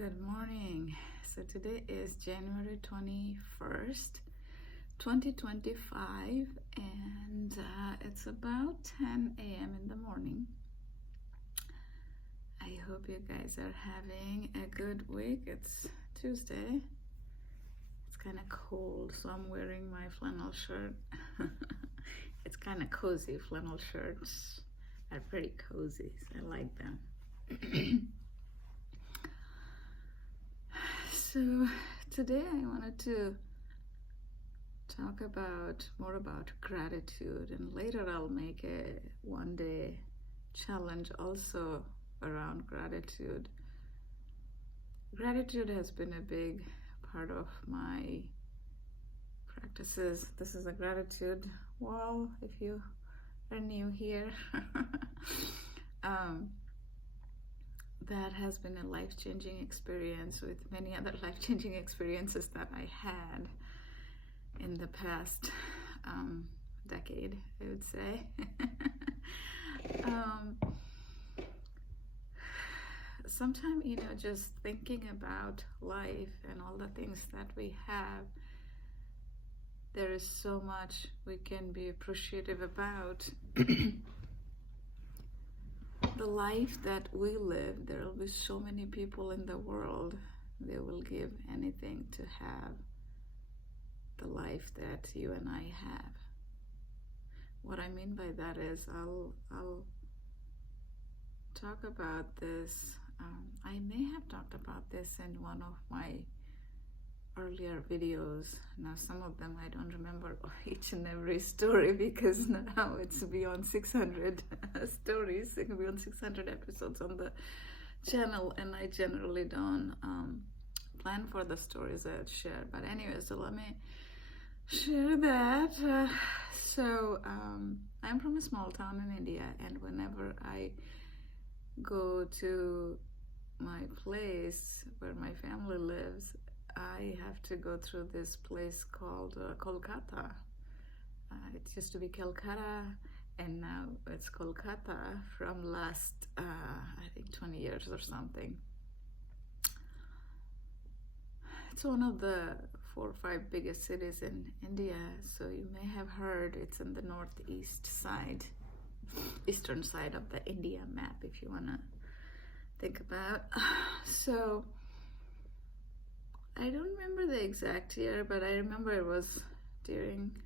Good morning. So today is January 21st, 2025, and it's about 10 a.m. in the morning. I hope you guys are having a good week. It's Tuesday. It's kind of cold, so I'm wearing my flannel shirt. It's kind of cozy. Flannel shirts are pretty cozy, so I like them. So today I wanted to talk more about gratitude, and later I'll make a one-day challenge also around gratitude. Gratitude has been a big part of my practices. This is a gratitude wall if you are new here. That has been a life-changing experience with many other life-changing experiences that I had in the past decade, I would say. Sometimes, just thinking about life and all the things that we have, there is so much we can be appreciative about. The life that we live, there will be so many people in the world, they will give anything to have the life that you and I have. What I mean by that is I'll talk about this. I may have talked about this in one of my earlier videos. Now some of them I don't remember each and every story because now it's beyond 600 stories, beyond 600 episodes on the channel, and I generally don't plan for the stories I'd share. But anyway, so let me share that. I'm from a small town in India, and whenever I go to my place where my family lives, I have to go through this place called Kolkata. It used to be Calcutta, and now it's Kolkata from last, I think 20 years or something. It's one of the 4 or 5 biggest cities in India, so you may have heard it's in the northeast side, eastern side of the India map, if you want to think about. So I don't remember the exact year, but I remember it was during,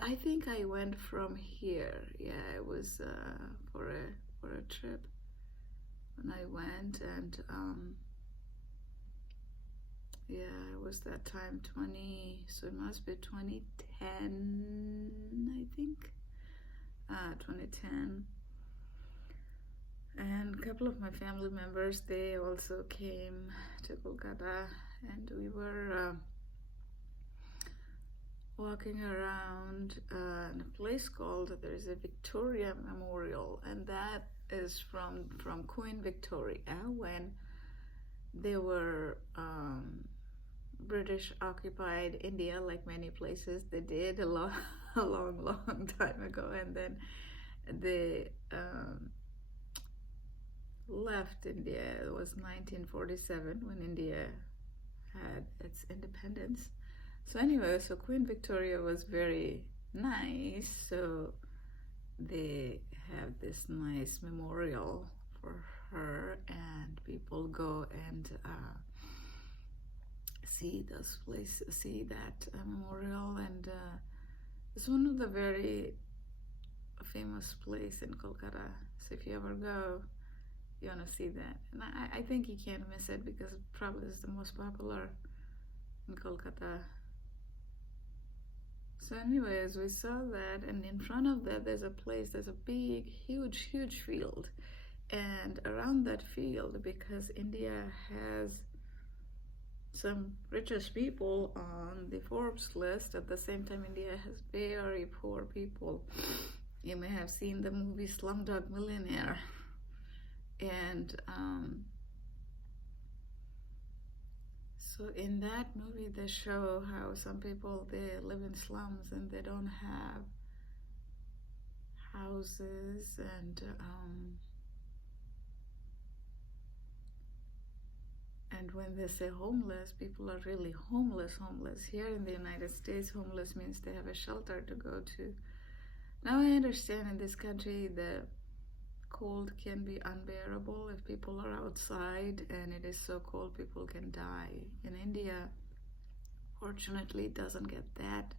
I think I went from here. It was for a trip when I went, and it was that time, so it must be 2010, I think, 2010. And a couple of my family members, they also came to Kolkata, and we were walking around in a place called, there's a Victoria Memorial, and that is from Queen Victoria, when they were British occupied India, like many places they did a long time ago, and then they left India. It was 1947 when India had its independence. So anyway, so Queen Victoria was very nice, so they have this nice memorial for her, and people go and see those places, see that memorial, and it's one of the very famous place in Kolkata. So if you ever go, you want to see that, and I think you can't miss it because it probably is the most popular in Kolkata. So anyways, we saw that, and in front of that there's a big, huge field, and around that field, because India has some richest people on the Forbes list, at the same time India has very poor people. You may have seen the movie Slumdog Millionaire, and so in that movie they show how some people, they live in slums and they don't have houses, and And when they say homeless, people are really homeless. Here in the United States, homeless means they have a shelter to go to. Now I understand in this country the cold can be unbearable if people are outside and it is so cold people can die. In India, fortunately, it doesn't get that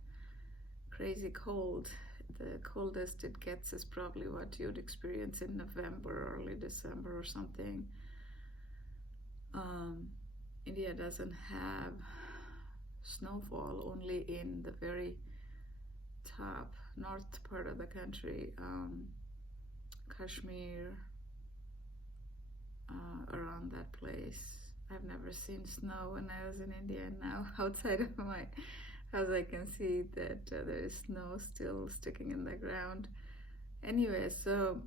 crazy cold. The coldest it gets is probably what you'd experience in November, early December or something. India doesn't have snowfall, only in the very top north part of the country, Kashmir, around that place. I've never seen snow when I was in India, and now outside of my house I can see that there is snow still sticking in the ground. Anyway, so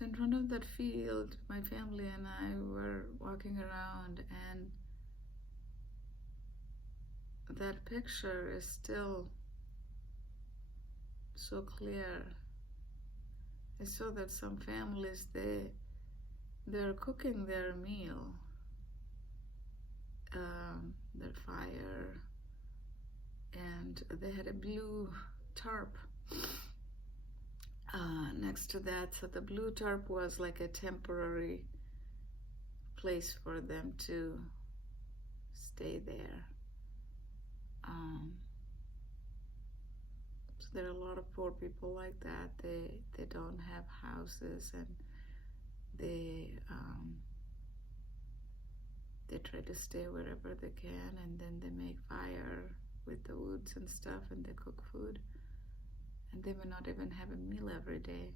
in front of that field, my family and I were walking around, and that picture is still so clear. I saw that some families, they're cooking their meal, their fire, and they had a blue tarp next to that. So the blue tarp was like a temporary place for them to stay there. So there are a lot of poor people like that. They don't have houses, and they try to stay wherever they can, and then they make fire with the woods and stuff, and they cook food, and they may not even have a meal every day.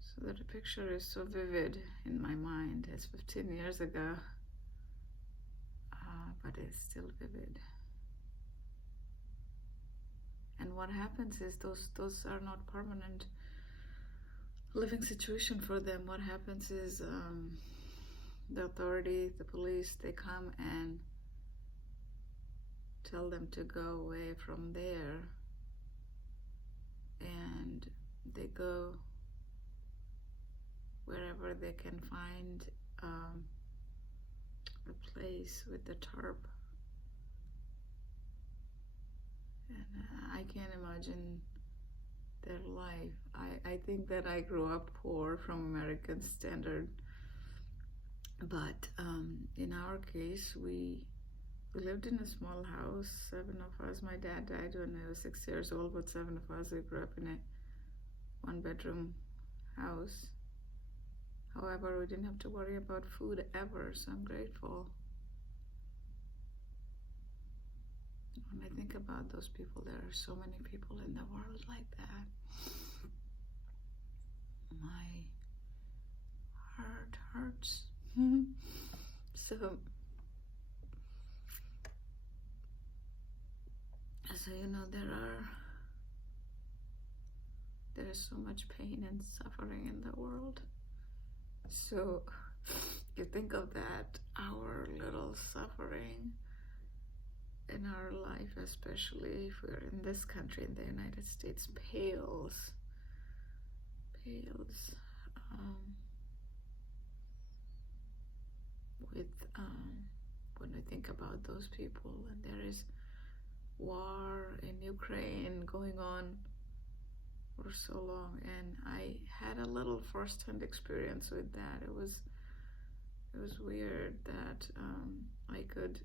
So that the picture is so vivid in my mind. It's 15 years ago, but it's still vivid. And what happens is those are not permanent living situation for them. What happens is the authority, the police, they come and tell them to go away from there, and they go wherever they can find a place with the tarp. And I can't imagine their life. I think that I grew up poor from American standard, but in our case, we lived in a small house, 7 of us. My dad died when I was 6 years old, but 7 of us, we grew up in a 1-bedroom house. However, we didn't have to worry about food ever, so I'm grateful. When I think about those people, there are so many people in the world like that. My heart hurts. So you know, there is so much pain and suffering in the world. So you think of that, our little suffering in our life, especially if we're in this country, in the United States, pales with when we think about those people. And there is war in Ukraine going on for so long, and I had a little first-hand experience with that. It was weird that I could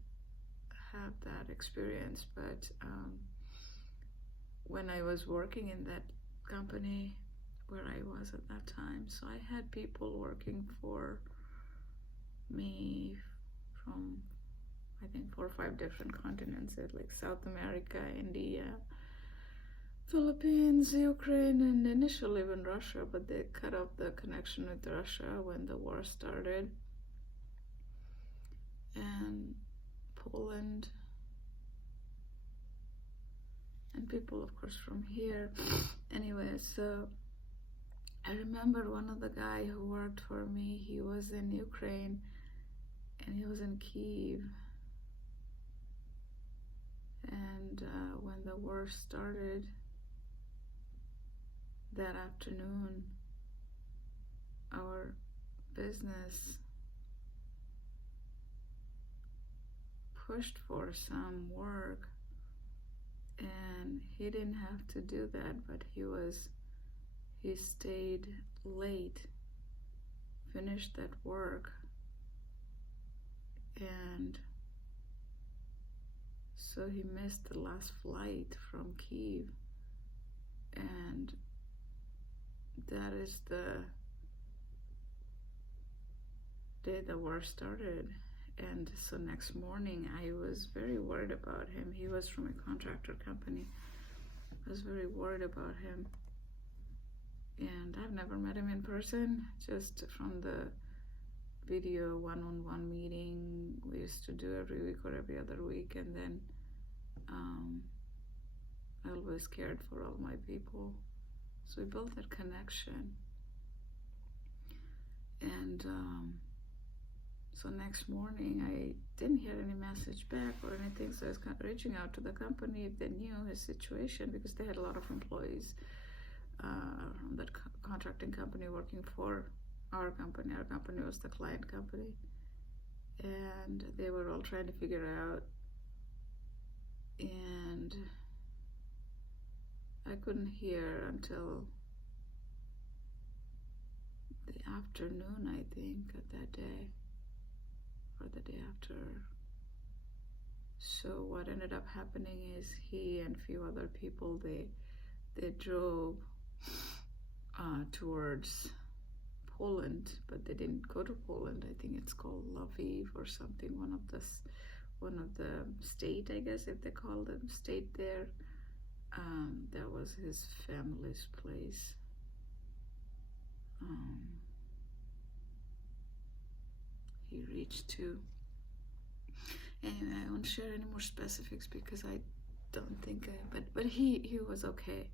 have that experience, but when I was working in that company where I was at that time, so I had people working for me from, I think, 4 or 5 different continents, like South America, India, Philippines, Ukraine, and initially even Russia, but they cut off the connection with Russia when the war started, and Poland, and people, of course, from here. Anyway, so I remember one of the guy who worked for me, he was in Ukraine, and he was in Kyiv. And when the war started, that afternoon, our business pushed for some work, and he didn't have to do that, but he stayed late, finished that work, and so he missed the last flight from Kyiv, and that is the day the war started. And so next morning I was very worried about him. He was from a contractor company. I was very worried about him, and I've never met him in person, just from the video one-on-one meeting we used to do every week or every other week. And then I always cared for all my people, so we built that connection. And so next morning I didn't hear any message back or anything, so I was kind of reaching out to the company if they knew his situation, because they had a lot of employees from that contracting company working for our company. Our company was the client company, and they were all trying to figure out, and I couldn't hear until the afternoon, I think, of that day, or the day after. So what ended up happening is he and a few other people, they drove towards Poland, but they didn't go to Poland. I think it's called Lviv or something, one of the state, I guess, if they call them state there. That was his family's place. He reached to. Anyway, I won't share any more specifics because I don't think but he was okay.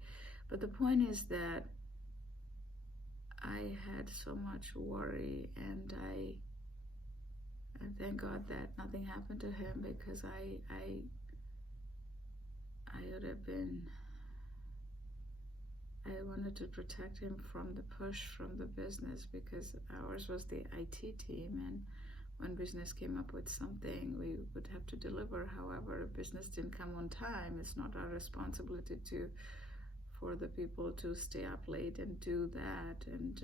But the point is that I had so much worry, and I thank God that nothing happened to him, because I would have been, I wanted to protect him from the push from the business, because ours was the IT team, and when business came up with something, we would have to deliver. However, if business didn't come on time, it's not our responsibility for the people to stay up late and do that. And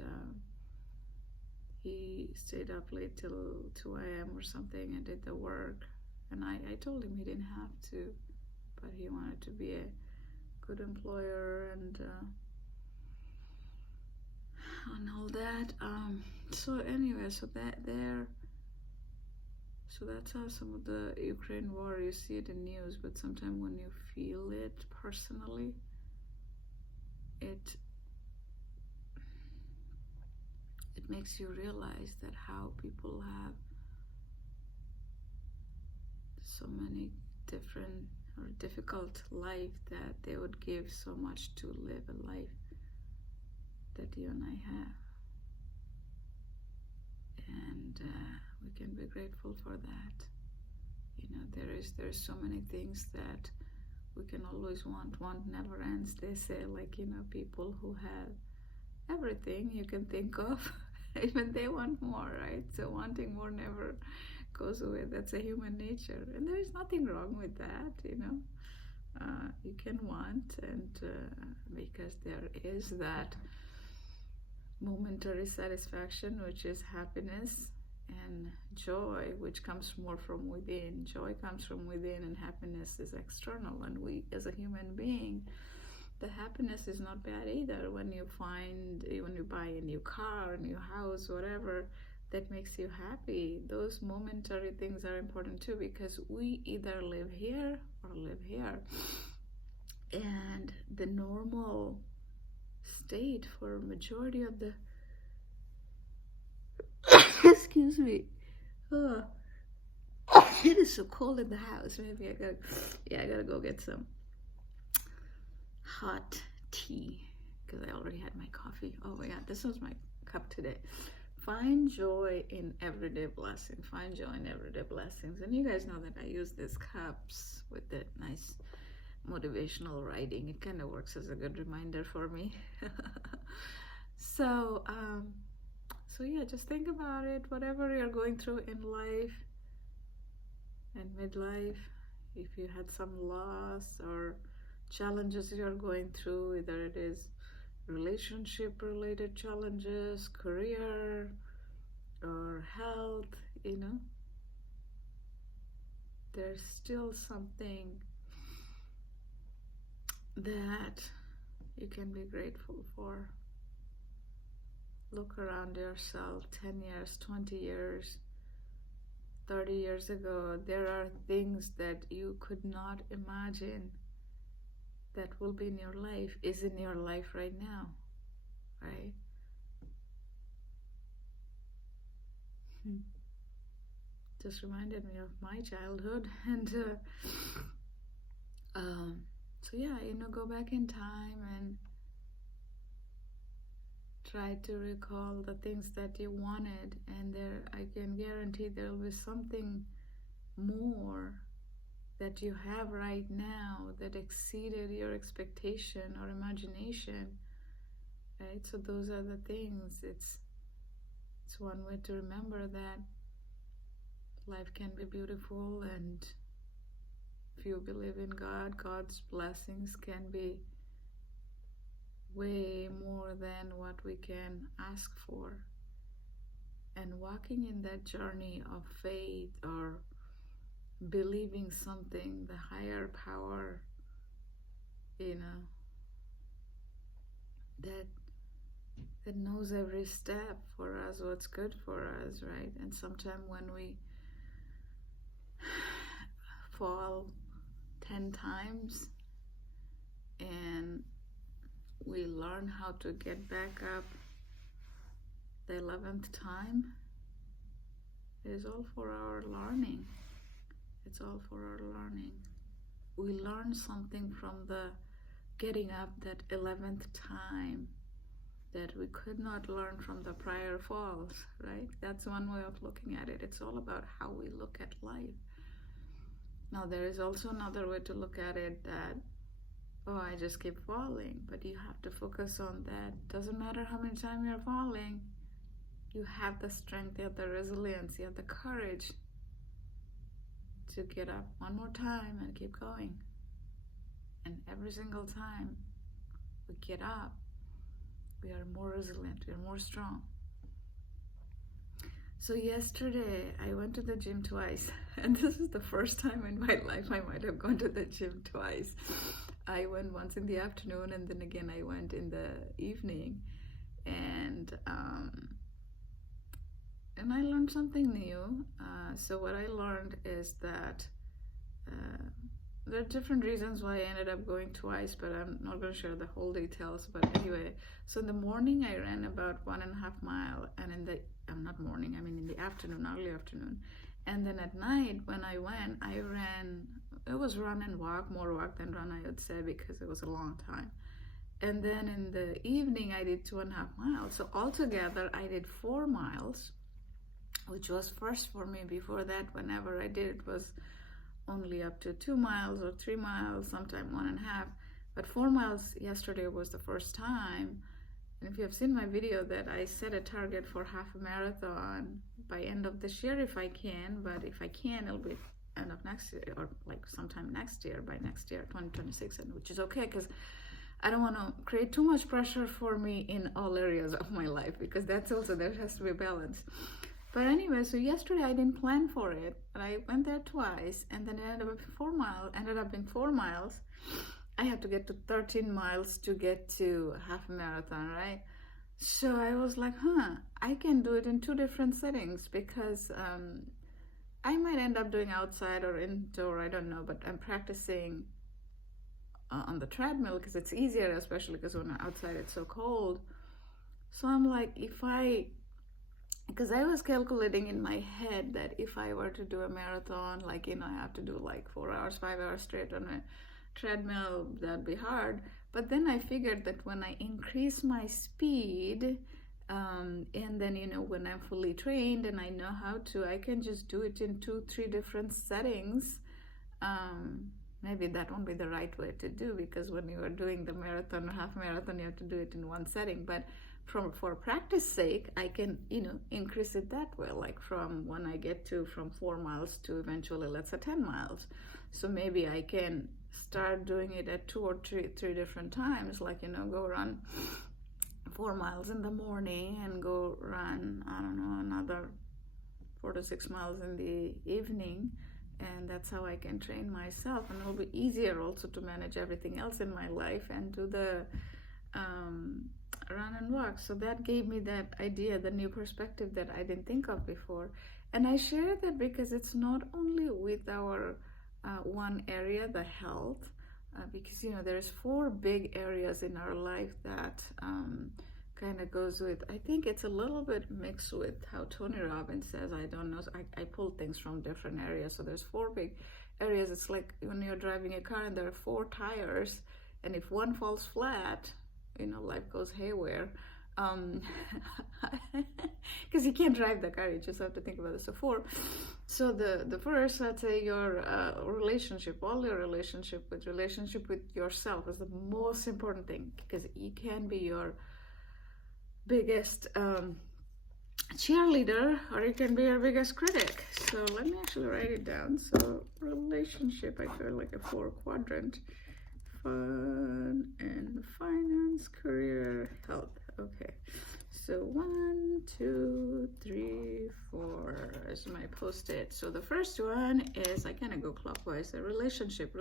he stayed up late till 2 a.m. or something and did the work. And I told him he didn't have to, but he wanted to be a good employer and all that. So anyway, so that's how some of the Ukraine war, you see it in news, but sometimes when you feel it personally, it makes you realize that how people have so many different or difficult life, that they would give so much to live a life that you and I have. And we can be grateful for that. You know, there's so many things that we can always want. Want never ends, they say. Like, you know, people who have everything you can think of, even they want more, right? So wanting more never goes away. That's a human nature, and there is nothing wrong with that. You know, you can want, and because there is that momentary satisfaction, which is happiness, and joy, which comes more from within. Joy comes from within, and happiness is external. And we, as a human being, the happiness is not bad either. When you buy a new car, a new house, whatever, that makes you happy, those momentary things are important too, because we either live here or live here. And the normal state for a majority of the excuse me, it is so cold in the house. Maybe I gotta go get some hot tea, because I already had my coffee. Oh my god, this was my cup today. Find joy in everyday blessings. Find joy in everyday blessings. And you guys know that I use these cups with the nice motivational writing. It kind of works as a good reminder for me. So, so yeah, just think about it. Whatever you're going through in life and midlife, if you had some loss or challenges you're going through, whether it is relationship related challenges, career, or health, there's still something that you can be grateful for. Look around yourself 10 years, 20 years, 30 years ago. There are things that you could not imagine that will be in your life, is in your life right now, right? Just reminded me of my childhood. And so yeah, go back in time and try to recall the things that you wanted, and I can guarantee there will be something more that you have right now that exceeded your expectation or imagination, right? So those are the things. It's one way to remember that life can be beautiful, and if you believe in God, God's blessings can be way more than what we can ask for. And walking in that journey of faith or believing something, the higher power, that knows every step for us, what's good for us, right? And sometimes when we fall 10 times and we learn how to get back up the 11th time, it is all for our learning. It's all for our learning. We learn something from the getting up that 11th time that we could not learn from the prior falls, right? That's one way of looking at it. It's all about how we look at life. Now, there is also another way to look at it that, I just keep falling. But you have to focus on that. Doesn't matter how many times you're falling, you have the strength, you have the resilience, you have the courage to get up one more time and keep going. And every single time we get up, we are more resilient, we are more strong. So yesterday I went to the gym twice, and this is the first time in my life I might have gone to the gym twice. I went once in the afternoon, and then again I went in the evening, and I learned something new. So what I learned is that there are different reasons why I ended up going twice, but I'm not going to share the whole details. But anyway, so in the morning I ran about 1.5 miles, and in the in the afternoon, early afternoon. And then at night when I went, I ran, it was run and walk, more walk than run, I would say, because it was a long time. And then in the evening I did 2.5 miles. So altogether I did 4 miles, which was first for me. Before that, whenever I did it was only up to 2 miles or 3 miles, sometimes 1.5. But 4 miles yesterday was the first time. And if you have seen my video, that I set a target for half a marathon by end of this year if I can. But if I can, it'll be end of next year, or like sometime next year, by next year, 2026, and which is okay, because I don't want to create too much pressure for me in all areas of my life, because that's also, there has to be balance. But anyway, so yesterday I didn't plan for it, but I went there twice, and then it ended up in 4 miles. I had to get to 13 miles to get to half a marathon, right? So I was like, I can do it in 2 different settings, because I might end up doing outside or indoor, I don't know, but I'm practicing on the treadmill because it's easier, especially because when I'm outside it's so cold. So I'm like, because I was calculating in my head that if I were to do a marathon, I have to do 4 hours, 5 hours straight on a treadmill, that'd be hard. But then I figured that when I increase my speed, and then when I'm fully trained and I know how to, I can just do it in 2-3 different settings, maybe that won't be the right way to do, because when you are doing the marathon or half marathon, you have to do it in one setting. But for practice sake, I can, increase it that way, like from when I get to from 4 miles to eventually, let's say, 10 miles. So maybe I can start doing it at two or three different times, like, go run 4 miles in the morning and go run, I don't know, another 4 to 6 miles in the evening. And that's how I can train myself, and it'll be easier also to manage everything else in my life and do the run and walk. So that gave me that idea, the new perspective that I didn't think of before. And I share that because it's not only with our one area, the health, because there's 4 big areas in our life that kind of goes with, I think it's a little bit mixed with how Tony Robbins says, I don't know, I pull things from different areas. So there's 4 big areas. It's like when you're driving a car and there are 4 tires, and if one falls flat, life goes haywire. Because you can't drive the car, you just have to think about it. So 4. So the first, I'd say, your relationship, all your relationship with yourself is the most important thing, because you can be your biggest cheerleader, or you can be your biggest critic. So let me actually write it down. So relationship, I feel like a 4 quadrant: fun and finance, career, health. Okay, so 1, 2, 3, 4 is my post-it. So the first one is, I kind of go clockwise, a relationship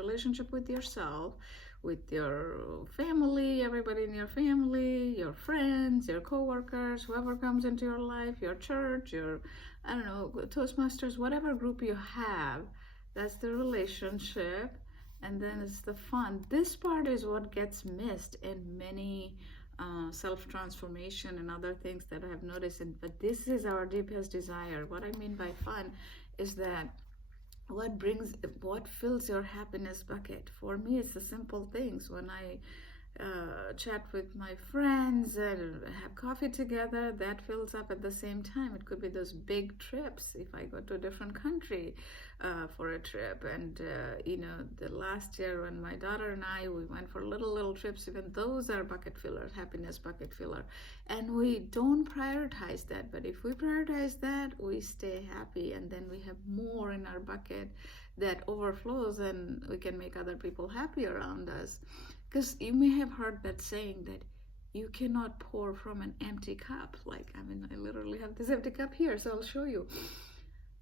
with yourself, with your family, everybody in your family, your friends, your co-workers, whoever comes into your life, your church, your, I don't know, Toastmasters, whatever group you have. That's the relationship. And then it's the fun. This part is what gets missed in many self-transformation and other things that I have noticed. But this is our deepest desire. What I mean by fun is that what fills your happiness bucket. For me, it's the simple things. When I chat with my friends and have coffee together, that fills up at the same time. It could be those big trips, if I go to a different country for a trip. And the last year when my daughter and I, we went for little trips, even those are bucket fillers, happiness bucket filler. And we don't prioritize that, but if we prioritize that, we stay happy, and then we have more in our bucket that overflows, and we can make other people happy around us. Because you may have heard that saying that you cannot pour from an empty cup. Like, I literally have this empty cup here, so I'll show you.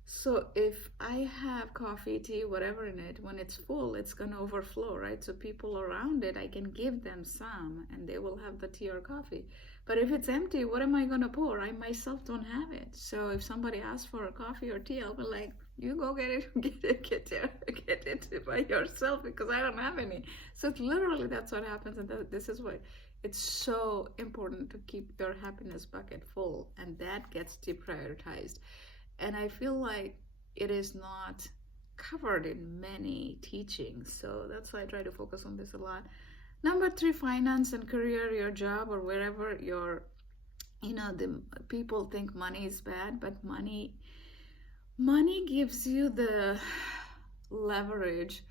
So if I have coffee, tea, whatever in it, when it's full, it's going to overflow, right? So people around it, I can give them some, and they will have the tea or coffee. But if it's empty, what am I going to pour? I myself don't have it. So if somebody asks for a coffee or tea, I'll be like, you go get it by yourself, because I don't have any. So literally that's what happens. And this is why it's so important to keep your happiness bucket full, and that gets deprioritized. And I feel like it is not covered in many teachings. So that's why I try to focus on this a lot. Number 3, finance and career, your job, or wherever the people think money is bad, but money gives you the leverage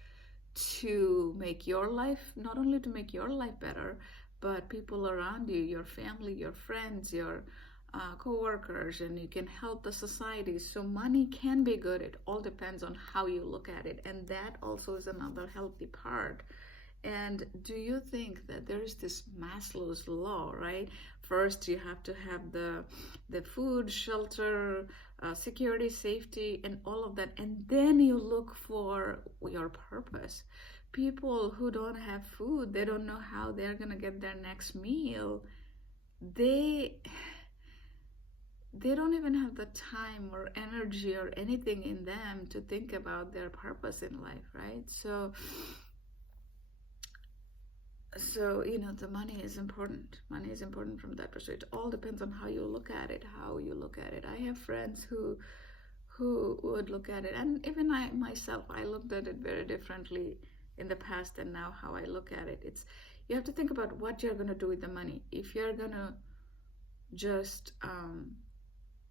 to make your life, not only to make your life better, but people around you, your family, your friends, your co-workers, and you can help the society. So money can be good. It all depends on how you look at it, and that also is another healthy part. And do you think that there is this Maslow's law, right? First, you have to have the food, shelter, security, safety, and all of that, and then you look for your purpose. People who don't have food, they don't know how they're gonna get their next meal. They don't even have the time or energy or anything in them to think about their purpose in life, right? So the money is important. Money is important from that perspective. It all depends on how you look at it. I have friends who would look at it, and even I myself, I looked at it very differently in the past and now how I look at it. You have to think about what you're going to do with the money. If you're going to just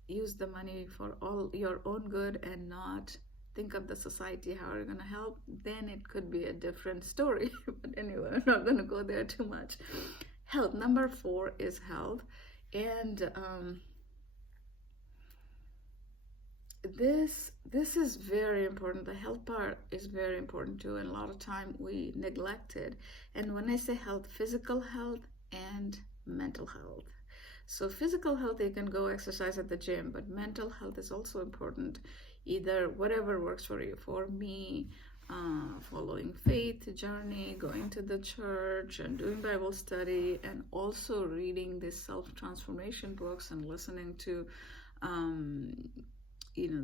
use the money for all your own good and not think of the society, how are you going to help, then it could be a different story. But anyway, I'm not going to go there too much. Health. Number 4 is health. And this is very important. The health part is very important too, and a lot of time we neglect it. And when I say health, physical health and mental health. So physical health, you can go exercise at the gym, but mental health is also important. Either whatever works for you. For me, following faith journey, going to the church and doing Bible study, and also reading these self-transformation books and listening to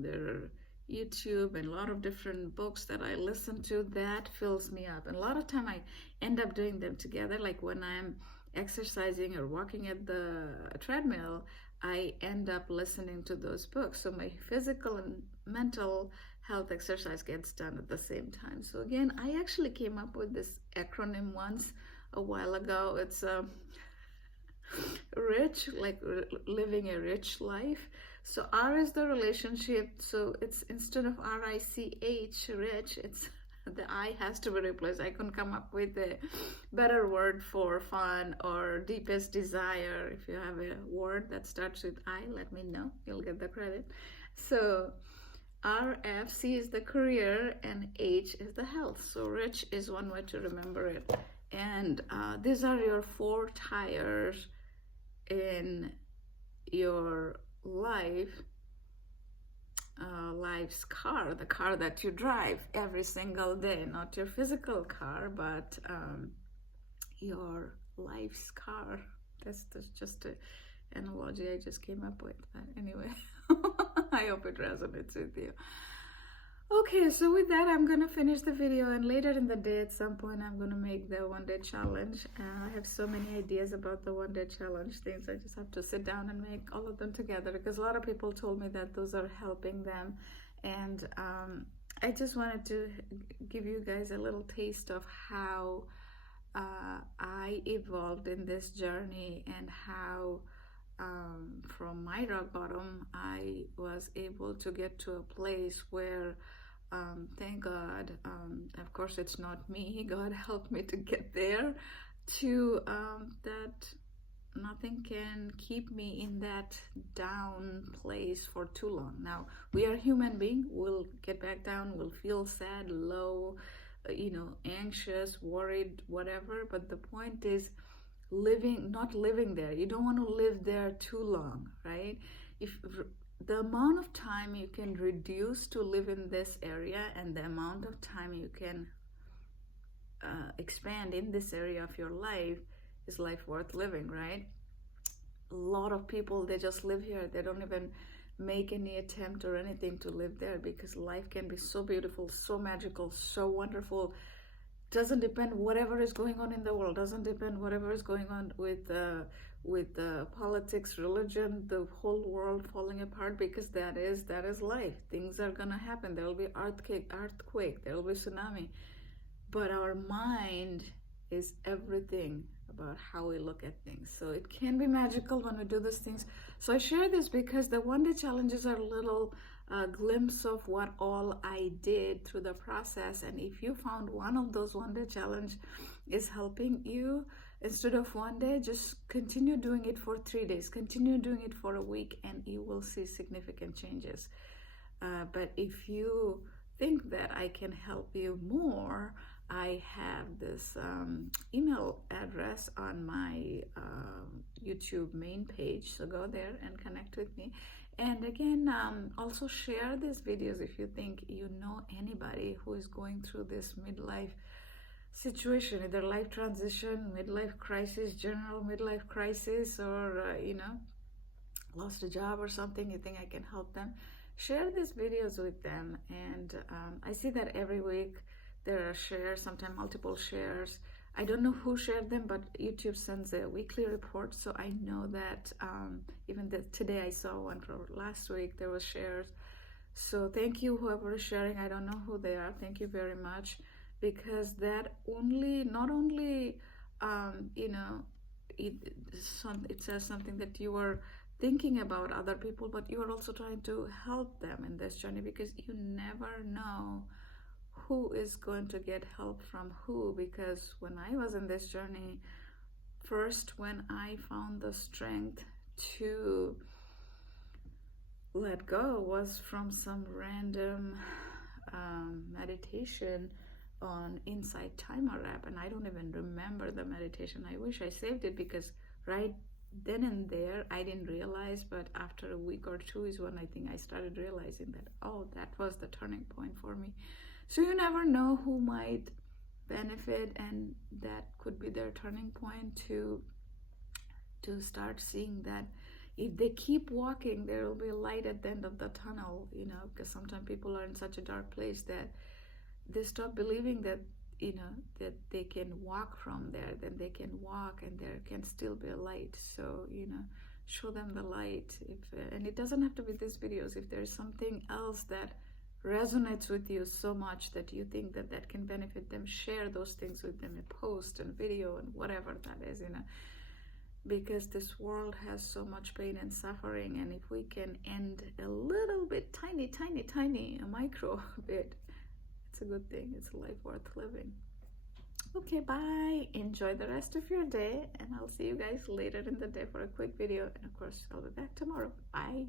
there are YouTube and a lot of different books that I listen to, that fills me up. And a lot of time I end up doing them together. Like when I'm exercising or walking at the treadmill, I end up listening to those books. So my physical and mental health exercise gets done at the same time. So again, I actually came up with this acronym once a while ago. It's rich, like living a rich life. So R is the relationship. So it's instead of RICH, rich, it's the I has to be replaced. I couldn't come up with a better word for fun or deepest desire. If you have a word that starts with I, let me know. You'll get the credit. So RFC is the career and H is the health. So rich is one way to remember it. And these are your 4 tires in your life, life's car, the car that you drive every single day, not your physical car, but your life's car. That's just an analogy I just came up with. But anyway, I hope it resonates with you. Okay, so with that, I'm going to finish the video, and later in the day at some point, I'm going to make the 1-day challenge. I have so many ideas about the 1-day challenge things. I just have to sit down and make all of them together, because a lot of people told me that those are helping them. And I just wanted to give you guys a little taste of how I evolved in this journey, and how from my rock bottom, I was able to get to a place where thank God, of course it's not me, God helped me to get there, to that nothing can keep me in that down place for too long. Now, we are human beings, we'll get back down, we'll feel sad, low, anxious, worried, whatever, but the point is not living there. You don't want to live there too long, right? If the amount of time you can reduce to live in this area, and the amount of time you can expand in this area of your life, is life worth living, right? A lot of people, they just live here. They don't even make any attempt or anything to live there, because life can be so beautiful, so magical, so wonderful. Doesn't depend whatever is going on in the world, doesn't depend whatever is going on with politics, religion, the whole world falling apart, because that is life. Things are gonna happen. There will be earthquake, there will be tsunami. But our mind is everything about how we look at things. So it can be magical when we do these things. So I share this because the 1-day challenges are a little glimpse of what all I did through the process. And if you found one of those 1-day challenge is helping you, instead of 1 day, just continue doing it for 3 days, continue doing it for a week, and you will see significant changes. But if you think that I can help you more, I have this email address on my YouTube main page, so go there and connect with me. And again, also share these videos if you think you know anybody who is going through this midlife situation, either life transition, midlife crisis, general midlife crisis, or lost a job or something. You think I can help them, share these videos with them. And I see that every week there are shares, sometimes multiple shares. I don't know who shared them, but YouTube sends a weekly report, so I know that today I saw one from last week, there was shares. So thank you, whoever is sharing. I don't know who they are. Thank you very much, because that not only it says something that you are thinking about other people, but you are also trying to help them in this journey, because you never know who is going to get help from who. Because when I was in this journey, first, when I found the strength to let go was from some random meditation on Insight Timer app, and I don't even remember the meditation. I wish I saved it, because right then and there I didn't realize, but after a week or two is when I think I started realizing that, oh, that was the turning point for me. So you never know who might benefit, and that could be their turning point to start seeing that if they keep walking, there will be a light at the end of the tunnel, you know, because sometimes people are in such a dark place that they stop believing that, you know, that they can walk from there. Then they can walk and there can still be a light. So, you know, show them the light. And it doesn't have to be these videos. If there's something else that resonates with you so much that you think that that can benefit them, share those things with them, a post and video and whatever that is, you know, because this world has so much pain and suffering, and if we can end a little bit, tiny, a micro bit, it's a good thing. It's a life worth living. Okay, bye. Enjoy the rest of your day, and I'll see you guys later in the day for a quick video, and of course I'll be back tomorrow. Bye.